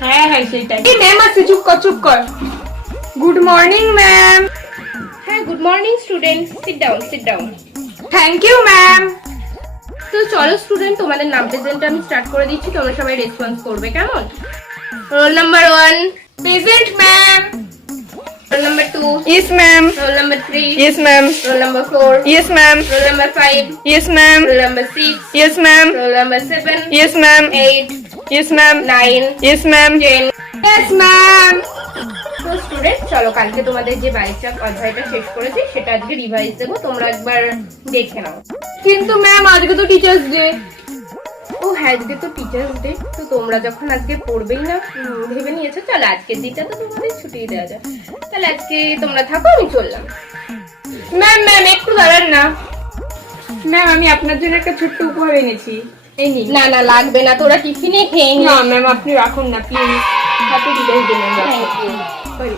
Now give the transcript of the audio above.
হ্যাঁ হ্যাঁ সেটাই। ম্যাম আছে, চুপ কর। Good morning ma'am. হ্যাঁ, good morning student, sit down. Thank you ma'am. তো চলো স্টুডেন্ট, তোমাদের নাম প্রেজেন্ট আমি স্টার্ট করে দিচ্ছি, তোমরা সবাই রেসপন্স করবে, কেমন? Roll number 1, present ma'am. Roll number 2, yes ma'am. Roll number 3, yes ma'am. Roll number 4, yes ma'am. Roll number 5, yes ma'am. Roll number 6, yes ma'am. Roll number 7, yes ma'am. 8, yes ma'am. 9, yes ma'am. 10। Yes ma'am. তো student চলো, কালকে তোমাদের যে বায়োচাপ অধ্যায়টা শেষ করেছি সেটা আজকে রিভাইজ দেবো, তোমরা একবার দেখে নাও। কিন্তু ম্যাম আজকে তো টিচার্স ডে। ও হ্যাঁ, আজকে তো টিচার্স ডে, তো তোমরা যখন আজকে পড়বেই না ভেবে নিয়েছো, চলো আজকের দিনটা তো তোমাদের ছুটি দেওয়া যায়, তাহলে আজকে তোমরা থাকো, আমি চললাম। ম্যাম একটু দাঁড়ান না। ম্যাম আমি আপনার জন্য একটা ছোট্ট উপহার এনেছি, এই নিন। না না, লাগবে না, তোরা টিফিনে খেয়ে নি। না ম্যাম আপনি রাখুন না please. Happy teachers day ma'am. Thank you.